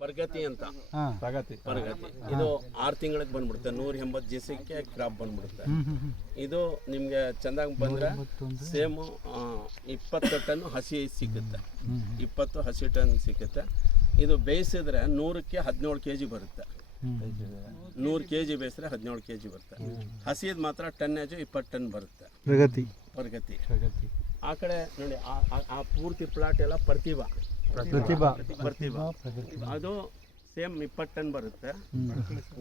ಪ್ರಗತಿ ಅಂತ. ಪ್ರಗತಿ. ಪ್ರಗತಿ. ಇದು ಆರು ತಿಂಗಳಿಗೆ ಬಂದ್ಬಿಡುತ್ತೆ. ನೂರ ಎಂಬತ್ತು ದಿವಸಕ್ಕೆ ಕ್ರಾಪ್ ಬಂದ್ಬಿಡುತ್ತೆ. ಇದು ನಿಮಗೆ ಚೆಂದಾಗಿ ಬಂದರೆ ಸೇಮು ಇಪ್ಪತ್ತು ಟನ್ ಹಸಿ ಸಿಗುತ್ತೆ. ಇಪ್ಪತ್ತು ಹಸಿ ಟನ್ ಸಿಗುತ್ತೆ. ಇದು ಬೇಯಿಸಿದ್ರೆ ನೂರಕ್ಕೆ ಹದಿನೇಳು ಕೆ ಜಿ ಬರುತ್ತೆ ನೂರು ಕೆ ಜಿ ಬೇಯಿಸಿದ್ರೆ ಹದಿನೇಳು ಕೆ ಜಿ ಬರುತ್ತೆ ಹಸಿದು ಮಾತ್ರ ಟನ್ನೇಜು ಇಪ್ಪತ್ತು ಟನ್ ಬರುತ್ತೆ. ಪ್ರಗತಿ. ಪ್ರಗತಿ. ಆ ಕಡೆ ನೋಡಿ ಆ- ಆ- ಆ ಪೂರ್ತಿ ಪ್ಲಾಟ್ ಎಲ್ಲ ಪ್ರತಿಭಾ. ಪ್ರತಿಭಾ. ಪ್ರತಿಭಾ. ಅದು ಸೇಮ್ ಇಪ್ಪತ್ತು ಟನ್ ಬರುತ್ತೆ.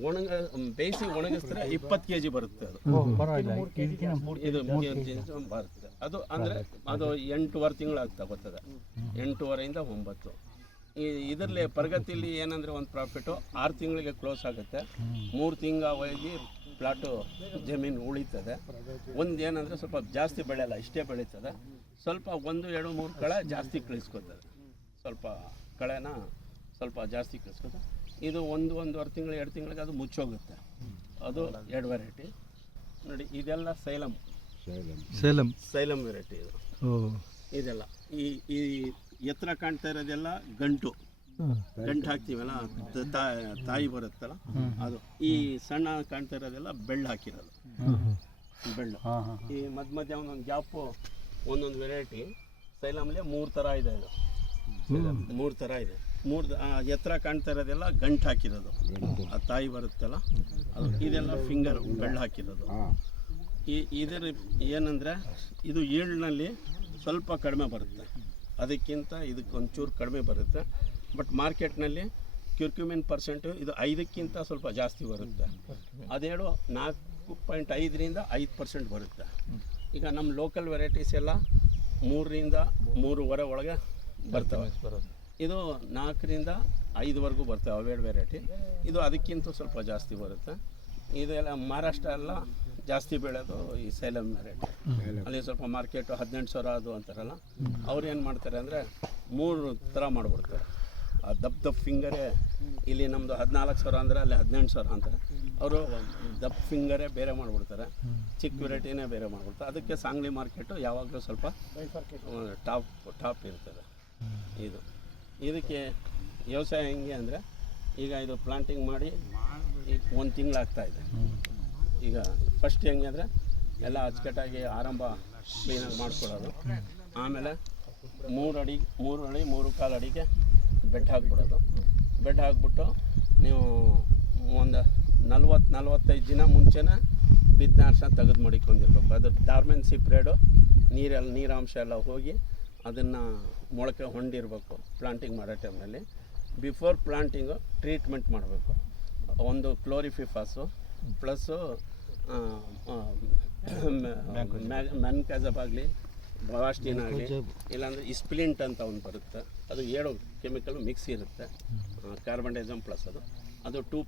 ಒಣಗ ಬೇಯಿಸಿ ಒಣಗಿಸಿದ್ರೆ ಇಪ್ಪತ್ತು ಕೆ ಜಿ ಬರುತ್ತೆ ಅದು. ಇದು ಬರುತ್ತೆ. ಅದು ಅಂದರೆ ಅದು ಎಂಟೂವರೆ ತಿಂಗಳಾಗ್ತಾ ಬರ್ತದೆ. ಎಂಟೂವರೆಯಿಂದ ಒಂಬತ್ತು. ಈ ಇದರಲ್ಲಿ ಪ್ರಗತಿಲಿ ಏನಂದರೆ ಒಂದು ಪ್ರಾಫಿಟು ಆರು ತಿಂಗಳಿಗೆ ಕ್ಲೋಸ್ ಆಗುತ್ತೆ. ಮೂರು ತಿಂಗಳ ಹೋಗಿ ಪ್ಲಾಟು ಜಮೀನು ಉಳಿತದೆ. ಒಂದು ಏನಂದರೆ ಸ್ವಲ್ಪ ಜಾಸ್ತಿ ಬೆಳೆಯಲ್ಲ ಇಷ್ಟೇ ಬೆಳೀತದೆ. ಸ್ವಲ್ಪ ಒಂದು ಎರಡು ಮೂರು ಕಳೆ ಜಾಸ್ತಿ ಕಳಿಸ್ಕೊತದೆ. ಸ್ವಲ್ಪ ಕಳೆನ ಸ್ವಲ್ಪ ಜಾಸ್ತಿ ಕಳಿಸ್ಕೊತದೆ ಇದು ಒಂದು ಒಂದೂವರೆ ತಿಂಗಳು ಎರಡು ತಿಂಗಳಿಗೆ ಅದು ಮುಚ್ಚೋಗುತ್ತೆ. ಅದು ಎರಡು ವೆರೈಟಿ ನೋಡಿ ಇದೆಲ್ಲ ಸೈಲಮ್ ಸೈಲಮ್ ಸೈಲಮ್ ವೆರೈಟಿ ಇದು. ಇದೆಲ್ಲ. ಈ ಈ ಎತ್ತರ ಕಾಣ್ತಾ ಇರೋದೆಲ್ಲ ಗಂಟು. ಗಂಟು ಹಾಕ್ತೀವಲ್ಲ ತಾ- ತಾಯಿ ಬರುತ್ತಲ್ಲ ಅದು. ಈ ಸಣ್ಣ ಕಾಣ್ತಾ ಇರೋದೆಲ್ಲ ಬೆಳ್ಳು ಹಾಕಿರೋದು. ಬೆಳ್ಳು. ಈ ಮಧ್ಯ ಮಧ್ಯ ಒಂದೊಂದು ಗ್ಯಾಪು ಒಂದೊಂದು ವೆರೈಟಿ ಸೈಲಮ್ಲೆ ಮೂರು ಥರ ಇದೆ ಇದು. ಮೂರು ಥರ ಇದೆ. ಮೂರು ಎತ್ತರ ಕಾಣ್ತಾ ಇರೋದೆಲ್ಲ ಗಂಟು ಹಾಕಿರೋದು. ಆ ತಾಯಿ ಬರುತ್ತಲ್ಲ ಅದು ಇದೆಲ್ಲ ಫಿಂಗರ್ ಬೆಳ್ಳು ಹಾಕಿರೋದು. ಈ ಇದರ ಏನಂದರೆ ಇದು ಈಳ್ನಲ್ಲಿ ಸ್ವಲ್ಪ ಕಡಿಮೆ ಬರುತ್ತೆ. ಅದಕ್ಕಿಂತ ಇದಕ್ಕೆ ಒಂಚೂರು ಕಡಿಮೆ ಬರುತ್ತೆ. ಬಟ್ ಮಾರ್ಕೆಟ್ನಲ್ಲಿ ಕ್ಯೂರ್ಕ್ಯೂಮಿನ್ ಪರ್ಸೆಂಟು ಇದು ಐದಕ್ಕಿಂತ ಸ್ವಲ್ಪ ಜಾಸ್ತಿ ಬರುತ್ತೆ. ಅದೇಳು ನಾಲ್ಕು ಪಾಯಿಂಟ್ ಐದರಿಂದ ಐದು ಪರ್ಸೆಂಟ್ ಬರುತ್ತೆ. ಈಗ ನಮ್ಮ ಲೋಕಲ್ ವೆರೈಟೀಸ್ ಎಲ್ಲ ಮೂರರಿಂದ ಮೂರುವರೆ ಒಳಗೆ ಬರ್ತವೆ. ಇದು ನಾಲ್ಕರಿಂದ ಐದುವರೆಗೂ ಬರ್ತವೆ ಅವೇಡ್ ವೆರೈಟಿ ಇದು ಅದಕ್ಕಿಂತ ಸ್ವಲ್ಪ ಜಾಸ್ತಿ ಬರುತ್ತೆ. ಇದೆಲ್ಲ ಮಹಾರಾಷ್ಟ್ರ ಎಲ್ಲ ಜಾಸ್ತಿ ಬೆಳೆಯೋದು ಈ ಸೈಲಮ್ ವೆರೈಟಿ ಅಲ್ಲಿ ಸ್ವಲ್ಪ ಮಾರ್ಕೆಟು ಹದಿನೆಂಟು ಸಾವಿರ ಅದು ಅಂತಾರಲ್ಲ ಅವ್ರು ಏನು ಮಾಡ್ತಾರೆ ಅಂದರೆ ಮೂರು ಥರ ಮಾಡಿಬಿಡ್ತಾರೆ. ಆ ದಪ್ಪ ದಪ್ಪ ಫಿಂಗರೇ ಇಲ್ಲಿ ನಮ್ಮದು ಹದಿನಾಲ್ಕು ಸಾವಿರ ಅಂದರೆ ಅಲ್ಲಿ ಹದಿನೆಂಟು ಸಾವಿರ ಅಂತಾರೆ. ಅವರು ದಪ್ಪ ಫಿಂಗರೇ ಬೇರೆ ಮಾಡಿಬಿಡ್ತಾರೆ. ಚಿಕ್ಕ ವೆರೈಟಿನೇ ಬೇರೆ ಮಾಡಿಬಿಡ್ತಾರೆ. ಅದಕ್ಕೆ ಸಾಂಗ್ಲಿ ಮಾರ್ಕೆಟು ಯಾವಾಗಲೂ ಸ್ವಲ್ಪ ಟಾಪ್ ಟಾಪ್ ಇರ್ತದೆ. ಇದು. ಇದಕ್ಕೆ ವ್ಯವಸಾಯ ಹೆಂಗೆ ಅಂದರೆ ಈಗ ಇದು ಪ್ಲಾಂಟಿಂಗ್ ಮಾಡಿ ಒಂದು ತಿಂಗಳಾಗ್ತಾ ಇದೆ. ಈಗ ಫಸ್ಟ್ ಹೆಂಗೆ ಅಂದರೆ ಎಲ್ಲ ಅಚ್ಚುಕಟ್ಟಾಗಿ ಆರಂಭ ಕ್ಲೀನಾಗಿ ಮಾಡ್ಕೊಳ್ಳೋದು. ಆಮೇಲೆ ಮೂರು ಅಡಿ ಮೂರು ಅಡಿ, ಮೂರು ಕಾಲು ಅಡಿಗೆ ಬೆಡ್ ಹಾಕ್ಬಿಡೋದು. ಬೆಡ್ ಹಾಕ್ಬಿಟ್ಟು ನೀವು ಒಂದು ನಲ್ವತ್ತು ನಲ್ವತ್ತೈದು ದಿನ ಮುಂಚೆನೇ ನಾರ್ಸನ್ನ ತೆಗೆದು ಮಡಿಕೊಂಡಿರ್ಬೇಕು ಅದು ಡಾರ್ಮೆನ್ಸಿ ಪ್ರೇಡು, ನೀರೆಲ್ಲ, ನೀರಾಂಶ ಎಲ್ಲ ಹೋಗಿ ಅದನ್ನು ಮೊಳಕೆ ಹೊಂಡಿರಬೇಕು ಪ್ಲಾಂಟಿಂಗ್ ಮಾಡೋ ಟೈಮ್ನಲ್ಲಿ. ಬಿಫೋರ್ ಪ್ಲಾಂಟಿಂಗು ಟ್ರೀಟ್ಮೆಂಟ್ ಮಾಡಬೇಕು. ಒಂದು ಕ್ಲೋರಿಫಿಫಾಸು ಪ್ಲಸ್ಸು ಮೆನ್ಕ್ಯಾಸಬ್ ಆಗಲಿ ಬವಾಸ್ಟಿನ್ ಆಗಲಿ ಇಲ್ಲಾಂದರೆ ಇಸ್ಪ್ಲಿಂಟ್ ಅಂತ ಒಂದು ಬರುತ್ತೆ. ಅದು ಏಳು ಕೆಮಿಕಲ್ ಮಿಕ್ಸ್ ಇರುತ್ತೆ. ಕಾರ್ಬನ್ ಡೈಸಮ್ ಪ್ಲಸ್ ಅದು. ಅದು ಟೂ